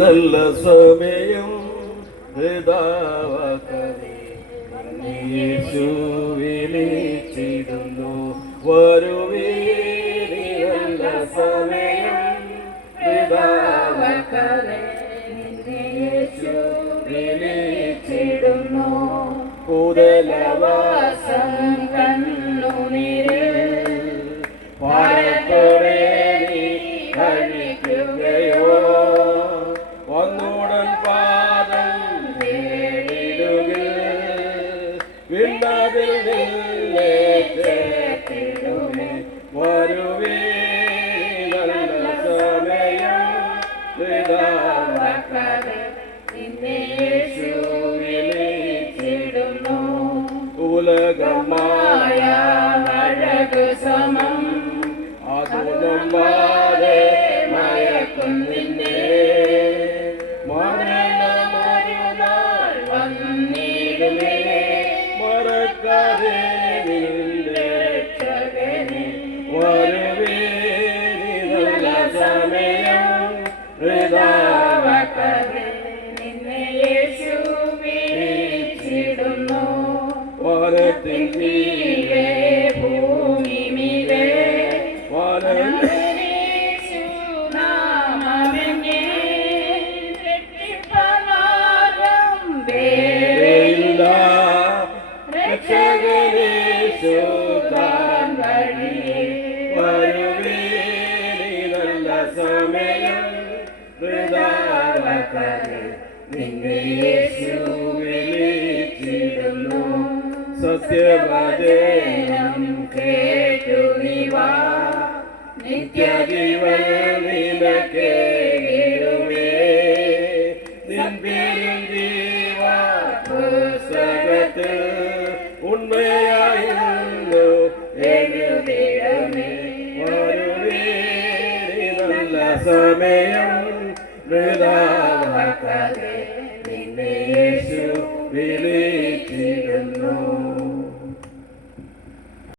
നല്ല സമയം ഹൃദാവകരെ യേശു വിളിച്ചിടുന്നു വരുവീനി നല്ല സമയം ഹൃദാവകരെ യേശു വിളിച്ചിടുന്നു കുതലവാസം കണ്ണുനീരിൽ പാടത്തോടെ നീ കഴിക്കുകയോ വന്നുടൻ പാദം നേടിടുകിൽ വിണ്ണതിൽ നിന്നെ ചേർത്തിടുമേ വരുവേ നല്ല സമയം ഹൃദാവകരെ നിന്നെ യേശു വിളിച്ചിടുന്നു ഉലകമായ അഴകു സമം അതു നമ്മാതെ മയക്കുന്നിന്നെ മരണമൊരു നാൾ വന്നിടുമേ മറക്കാതെ നിന്റെ രക്ഷകനെ വരുവേ നല്ല സമയം ഹൃദാവകരെ നിന്നെ യേശു വിളിച്ചിടുന്നു വാനത്തിൻ കീഴെ ഭൂമി മീതെ രക്ഷകനേശു താൻ വഴിയേ വരുവേ നല്ല സമയം ഹൃദാവകരെ നിന്നെ യേശു വിളിച്ചിടുന്നു സത്യവചനം കേട്ടു നീ വാ നിത്യജീവൻ നിനക്കേകിടുമേ നിൻ പേരും ജീവ പുസ്തകത്തിൽ ഉണ്മയായിരുന്നു എഴുതിടമേ വരുവേ നല്ല സമയം ഹൃദാവകരെ നിന്നെ യേശു വിളിച്ചിടുന്നു